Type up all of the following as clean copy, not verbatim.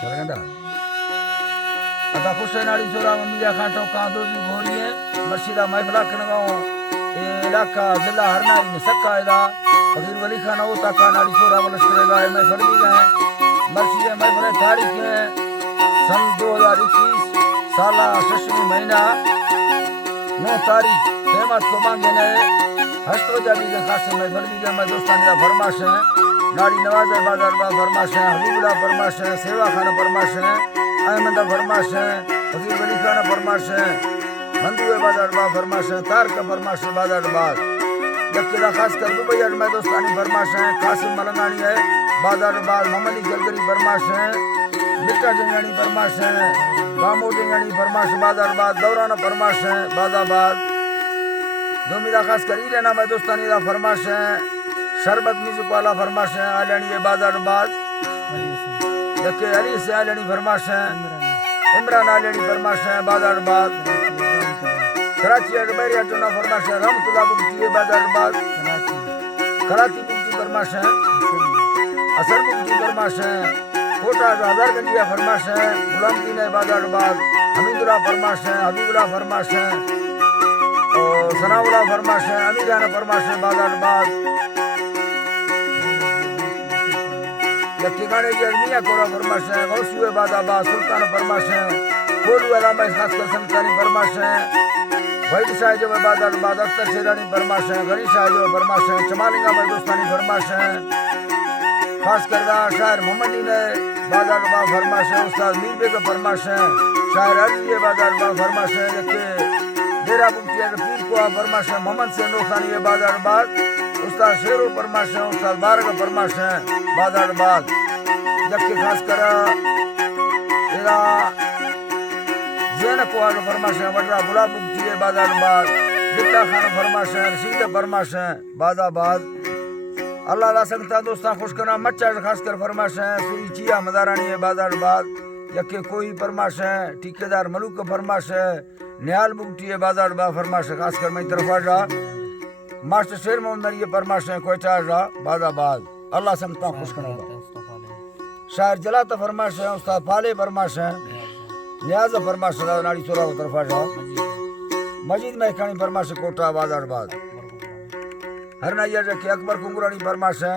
चल अता खुशे नाड़ी चोरा मिलिया खाटो कांदो जी भोरी है मर्शिदा महफला कनगाओ ए इलाका जिला हरनाई ने सक्का एदा फकीर वली खान होता का नाड़ी चोरा वलस करेगा मैं फड़ भी गए मर्शिदा महफले तारीख है सन 2021 साला 6वीं महीना 9 तारीख क़यामत को मांगे ने हस्त जाबी के खासे में फड़ भी गए मैं दोस्तानी दा फरमाश है नाड़ी नवाज बाजार बा फरमाश है हबीबुल्लाह फरमाश है सेवा खान फरमाश है अहमद फरमाश है फकीर वली खान फरमाश है मंदुए बाजार बा फरमाश है तार का फरमाश है बाजार बाग जबकि खास कर दुबई में दोस्तानी फरमाश है कासिम मलंगानी है बाजार बाग मोहम्मदी जलगरी फरमाश है बिट्टा जंगानी फरमाश है गामो जंगानी फरमाश बाजार बाग दौराना फरमाश है बाजाबाद दोमीदा खास कर रहना में दोस्तानी दा फरमाश है शरबत म्यूजिक वाला फरमाश है आलनी बाजार बाग जबकि अली से आलनी फरमाश है इमरान आलनी फरमाश है बाजार बाग कराची अकबरिया टोना फरमाश है रहमतुल्लाह बुक्ति बाजार बाग कराची बुक्ति फरमाश है असर बुक्ति फरमाश है कोटा हजारगंजिया फरमाश है गुलामदीन बाजार बाग हमीदुल्लाह फरमाश है हबीबुल्लाह फरमाश है और सनाउल्लाह फरमाश है अमीराना फरमाश है बाजार बाग जबकि गाने की अजमिया कोरा फरमाश है गौसुए बाजाबाद सुल्तान फरमाश है कोलू अलामा खास कर संतानी फरमाश है वहीद शाह जो बाजार बाद अख्तर शेरानी फरमाश है गनी शाह जो फरमाश है चमालिंगा में दोस्तानी फरमाश है खास कर शायर मोहम्मदी ने बाजार बा फरमाश है उस्ताद मीर बेग फरमाश है शायर अली बाजार बा फरमाश है जबकि डेरा मुफ्ती पीर को फरमाश है मोहम्मद से नौखानी बाजार बाग उस्ताद शेरो फरमाश है उस्ताद बारग फरमाश है बाजार बाग जबकि खास कर एरा जैन को फरमाश है वडरा गुलाब मुफ्ती बाजार बाग बिट्टा खान फरमाश है रशीद फरमाश है बाजाबाद अल्लाह ला संगता दोस्ता खुश करना मच्चा खास कर फरमाश है सूरी चिया मदारानी है बाजार बाग जबकि कोई फरमाश है ठेकेदार मलूक फरमाश है निहाल मुफ्ती है बाजार बाग फरमाश है खास कर मैं तरफ आ मास्टर शेर मोहम्मद ये फरमाश है कोयटा बाजाबाद अल्लाह संगता खुश करना शायर जलाता फरमाश है उस्ताद फाले फरमाश है नियाज फरमाश है नाड़ी चोरा तरफ आ मजीद में खानी फरमाश है कोटा बाजारबाद हर नैया के अकबर कुंगरानी फरमाश है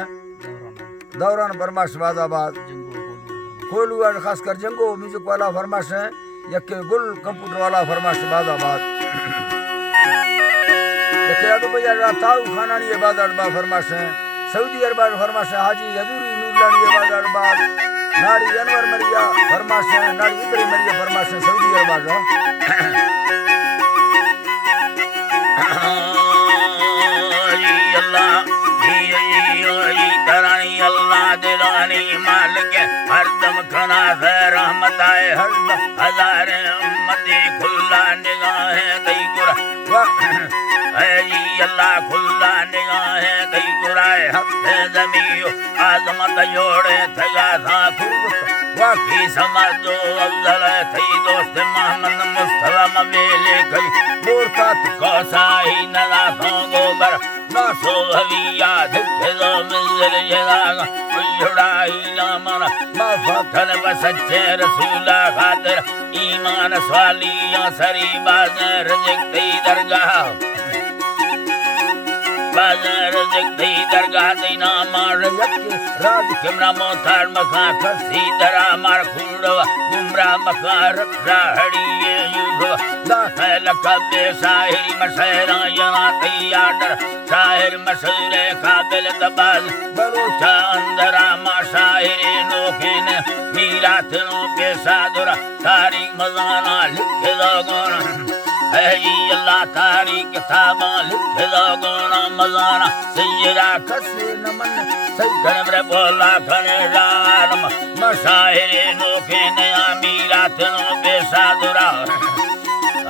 दौरान फरमाश बाजाबाद कोलू खास कर जंगो म्यूजिक वाला फरमाश है यके गुल कंप्यूटर वाला फरमाश बाजाबाद ताऊ खानानी बाजार बा फरमाश है सऊदी अरब फरमाश है हाजी हजूरी नूरलानी बाजार बाग नाड़ी अनवर मरिया फरमाश है नाड़ी इब्राहिम मरिया फरमाश है सऊदी अरब अल्लाह दिलानी मालिक हरदम खना है रहमत आए हरदम हजारे उम्मती खुल्ला निगाहें कई गुरा अल्लाह खुल्ला निगाहें कई गुराए हफ्ते जमीयो आजमत जोड़े थगा था खुर्बत वाकी समझो अफजल थई दोस्त मोहम्मद मुस्तफा मवेले कई मूर्खत कोसाई नला गोबर ना सो हविया धुखे दो मिल जलागा उड़ाई ना मना मफखर बसच्चे रसूला खातिर ईमान स्वालिया सरी बाजार रज़िक दरगाह बाजार जगदी दरगाह देना मार यक्के राज किमरा मोथार मखा खसी दरा मार खुड़वा गुमरा मखा राहड़ी ये युगवा दाता लकबे शाहिरी मशहरा यहाँ तैयार शाहिर मशहूरे काबिल तबाल बलोचा अंदरा मा शाहिरी नोखे ने मीरा थनों के सादुरा तारीख मजाना लिखे लोगों अल्लाह तारीख किताबा लिखे लोगों मजाना सैयरा कसे नमन सैकड़ रे बोला खने राम मशाहिरे नोखे नया मीरा थनो बेसादुरा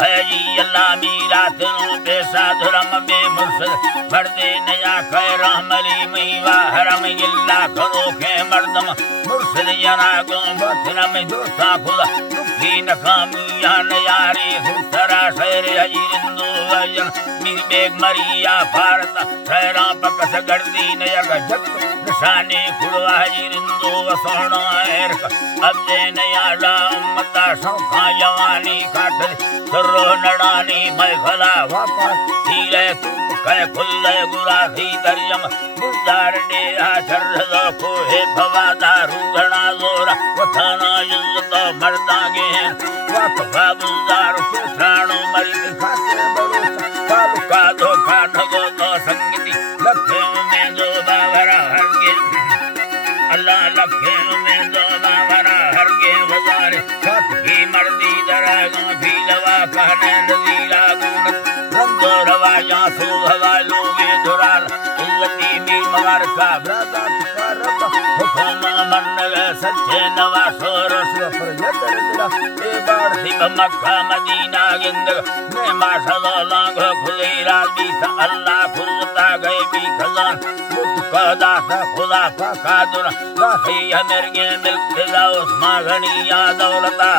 अल्लाह मीरा थनो बेसादुरा मबे मुर्शद मर्दे नया खैर रहमली मीवा हरम इल्ला करो के मर्दम मुर्शद जना गो बतना में दोस्ता खुदा दुखी नकामिया नयारे सुतरा शहर हजीरिंदो वजन मीर बेग मरिया भारत शहरा पकस गर्दी नया जग निशानी खुड़वा जिंदो वसोणो एरक अब दे नया मता सौखा जवानी काट सुरो नडानी महफला वापस धीरे तू कह खुल्ले गुरा थी दरियम बुदार डे आचर को हे भवा दारू घना जोरा वथना युद्ध मरदा गे वत बाबुदार पुत्राणो मरि खाते बरोसा कालु का दो खानगो दो संगीति लखे में जो बावरा हरगे अल्लाह लखे में जो बावरा हरगे वजारे खत की मर्दी दरगो भी लवा कहने नजीरा गुण रंगो रवाया सो हवा लोगे दुरार इल्लती मी मगर का ब्रदा का रब हुक्म मन सच्चे नवा सोरस पर यतर दिला ए बाड़ थी मक्का मदीना गिंद में माशा लांग खुले राजी सा अल्लाह खुलता गए भी खजान बुद्ध का दास खुदा का कादुर दासी हमें के मिलते जाओ मागनिया दौलता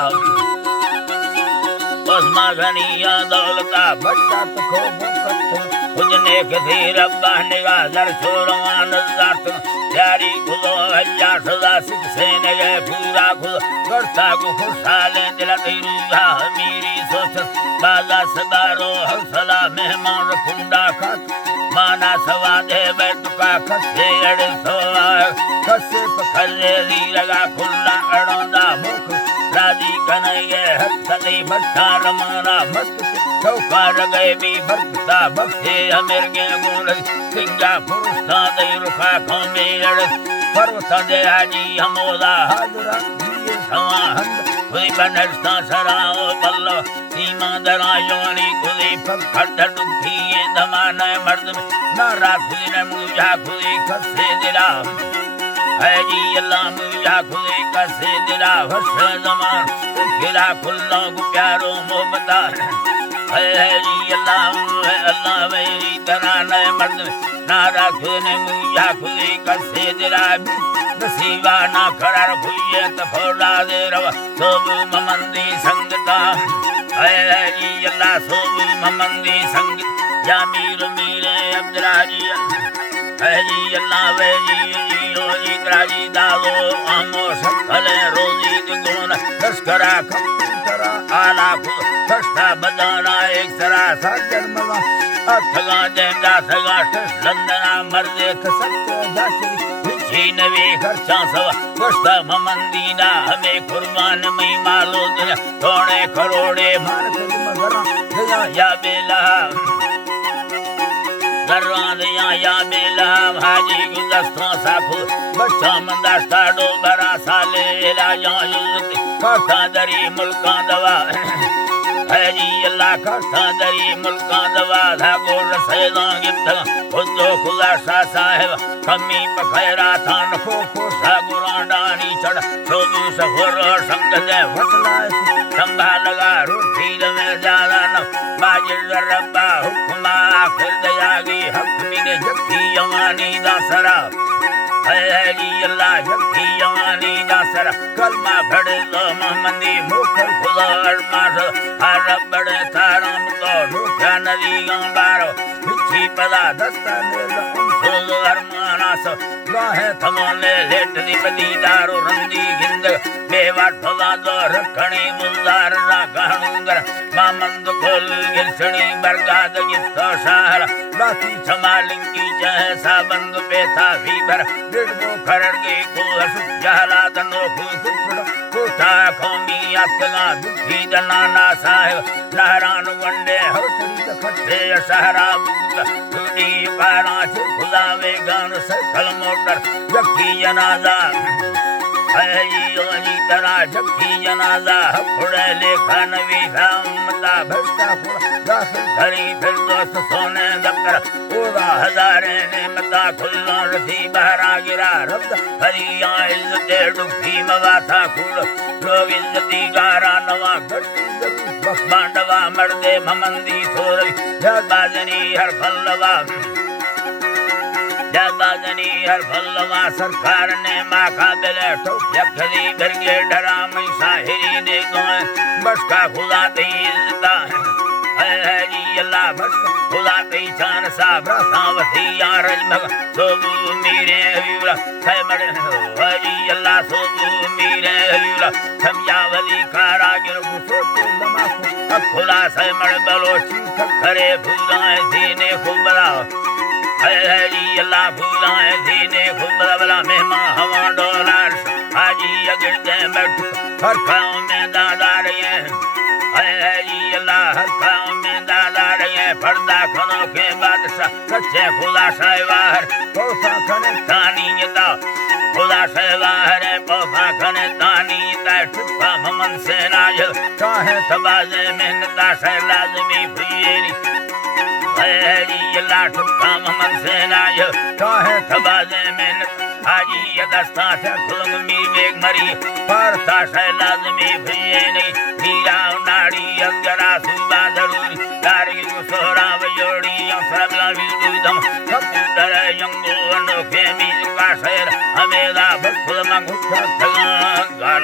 उसमा घनिया दौलता बच्चा तो खो बुकत खुजने के थे रब्बा निगाह दर छोड़वान जात प्यारी खुदो अल्लाह सदा सिख से ने पूरा खुद करता को खुशहाल दिल तेरूहा मेरी सोच बाला सदारो हौसला मेहमान कुंडा खात माना सवा दे बैठका खसे अड़ सोआ खसे पखले दी लगा खुला अड़ोंदा मुख राजी कन्हैया हक सदी भट्टा रमाना मस्त चौकार गए भी भक्ता भक्ते अमीर के गुण सिंगा पुरुषा दे रुखा खमे अड़ पर्वत दे हाजी हमोला हाजरा दिए सवा हंद कोई बनस्ता सराओ बल्लो सीमा दरायोनी खुदी पखड़ दुखी ये दमाना मर्द में नारा खुदी ने मुझा खुदी खसे दिला है जी अल्लाह मुझा खुदी कसे दिला वर्ष जमान खिला खुल्ला को प्यारो मोहब्बता है जी अल्लाह मेरी तरह नए मर्द नारा खुदने मुझा खुदी कसे दिला नसीबा ना करार भुइये त फोड़ा दे रवा सोब ममंदी संगता है जी अल्लाह सोब ममंदी संग जामीर मेरे अब्दुल्लाजी है जी अल्लाह वे जी योगी राजी दालो आमो सकले रोजी दुगुन लश्करा करा आला को सस्ता बदाना एक सरा साजन मगा अथगा देंगा सगा लंदना मर्दे सत्य जाचरी नवे खर्चा सवा दोस्ता ममंदीना हमें कुर्बान मई मालो दिया थोड़े करोड़े मार के मगरा दिया या बेला दरवाज़िया या बेला हाजी गुलदस्तों साफु बच्चा मंदास्ता डोबरा साले लाया युद्ध काथा दरी मुल्का दवा है जी अल्लाह काथा दरी मुल्का दवा धागो रसेदा गिफ्त खुदो खुदा सा साहिब कमी पखैरा थान खो सागुरांडानी चढ़ सोबू सफर संग दे वसला संभाल लगा रोटी में ज्यादा न बाजिर रब्बा हुक्मा फिर दयागी हक मिने जक्की यमानी दासरा है जी अल्लाह जक्की यमानी दासरा कलमा पढ़े तो मोहम्मदी मुखल खुदा अरमास हर बड़े ताराम तो रुखा नदी गंबारो पिछी पदा दस्ता ने सोलो अरमानास गाहे थमोने लेट दी बदी दारो रंदी गिंद बेवा ठोला दो रखणी मुल्लार ना कहणुंगर मामंद खोल गिलसणी बरगाद गिफ्तो शहर राती छमालिंगी चाहे साबंद पेथा फीबर दिड़बो खरड़गे को हसुक जहला दनो फूसुकड़ कोठा खोमी अतला दुखी दनाना साहिब लहरान वंडे हौसरी दखटे सहरा बुगा तुदी पारा से खुदा वेगान सकल मोटर जक्की जनाजा है योनी तरह जक्की जनाजा फुड़े लेखा नवी मता भस्ता फुड़ा दाखिल खरी फिर दोस्त सोने दकर पूरा हजारे ने मता खुल्ला रथी बहरा गिरा रब्द हरिया इज्जते डुखी मवा था खुड़ लोग इज्जती गारा नवा घटी बांडवा मर्दे ममंदी थोरी जगबाजनी हर फल्लवा जगबाजनी हर फल्लवा सरकार ने माखा बेले ठोक यखरी बिरगे डरा में साहिरी दे गोए बस का खुदा दी इज्जता हरी अल्लाह बस खुदा तेरी जान साब रावती यार मग सोबू मेरे हयूला सैमड़ हरी अल्लाह सोबू मेरे हयूला समयावली कारागिर गुसोतो दमाको खुदा सैमड़ बलोची खरे भूलाए दीने खुबरा हरी अल्लाह भूलाए दीने खुबरा बला मेहमान हवा डोलार हाजी अगर दे बैठ हर खाओ में दादा रहे हरी अल्लाह हर खाओ में दादा रहे पर्दा खनों के बादशाह सच्चे खुदा शैवार तोफा खने तानीयता खुदा शैवार तोफा खने तानीयता ठुका ममन से नाजल चाहे तबाजे मेहनता शै लाजमी भुएरी हरी अल्लाह ठुका ममन से नाजल चाहे तबाजे मेहनत हाजी यदस्ता थे खुलम मी बेग मरी पर ताशै लाजमी भुएनी मीरा नाड़ी अगरा सुबा जरूरी तारी सोरा वयोड़ी सरबला विदुदम सब तरह यंगो अनोखे मीज का शेर हमेला भक्तुल मंगुखा